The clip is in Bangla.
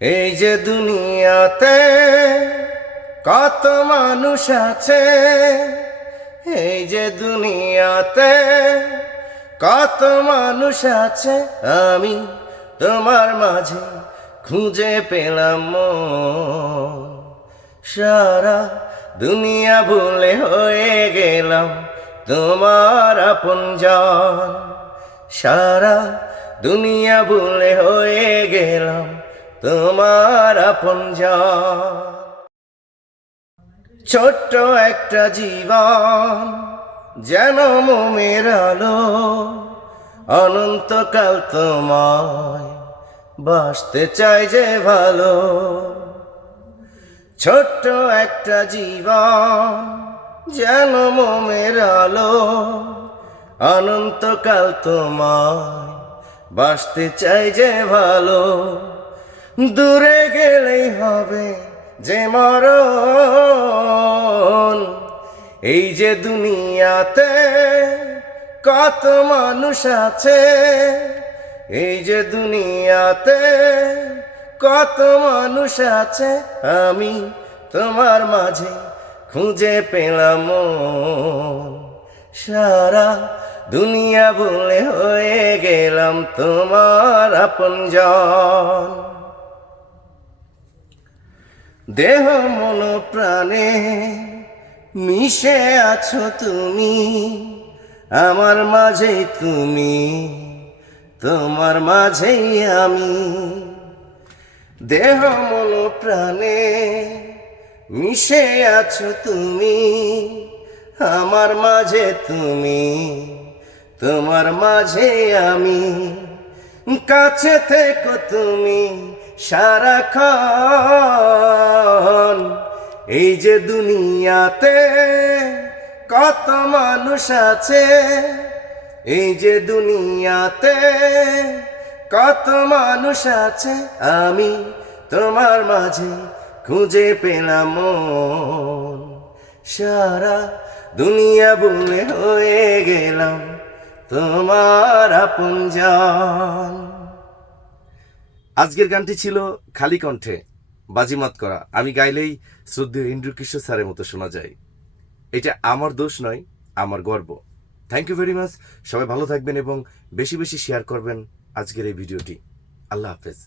এই যে দুনিয়াতে কত মানুষ আছে, এই যে দুনিয়াতে কত মানুষ আছে, আমি তোমার মাঝে খুঁজে পেলাম মন। সারা দুনিয়া ভুলে হয়ে গেলাম তোমার আপনজন। সারা দুনিয়া ভুলে হয়ে গেলাম তোমার আপনজন। ছোট্ট একটা জীবন যেন মোমের আলো, অনন্তকাল তোমায় বাসতে চাই যে ভালো। ছোট্ট একটা জীবন যেন মোমের আলো, অনন্তকাল তোমায় বাসতে চাই যে ভালো। দূরে গেলেই হবে যে মরণ, এই যে দুনিয়াতে কত মানুষ আছে, এই যে দুনিয়াতে কত মানুষ আছে, আমি তোমার মাঝে খুঁজে পেলাম মন। সারা দুনিয়া ভুলে হয়ে গেলাম তোমার আপনজন। দেহ মন প্রাণে মিশে আছো তুমি, আমার মাঝেই তুমি, তোমার মাঝেই আমি। দেহ মন প্রাণে মিশে আছো তুমি, আমার মাঝে তুমি, তোমার মাঝে আমি। কাছে থেকো তুমি সারাক্ষণ, এই যে দুনিয়াতে কত মানুষ আছে, এই যে দুনিয়াতে কত মানুষ আছে, আমি তোমার মাঝে খুঁজে পেলাম মন। সারা দুনিয়া ভুলে হয়ে গেলাম তোমার আপনজন। আজকের গানটি ছিল খালি কণ্ঠে বাজিমাত করা। আমি গাইলেই শ্রদ্ধেয় ইন্দ্রকিশোর স্যারের মতো শোনা যায়। এটা আমার দোষ নয়, আমার গর্ব। Thank you very much. সবাই ভালো থাকবেন এবং বেশি বেশি শেয়ার করবেন আজকের এই ভিডিওটি। আল্লাহ হাফেজ।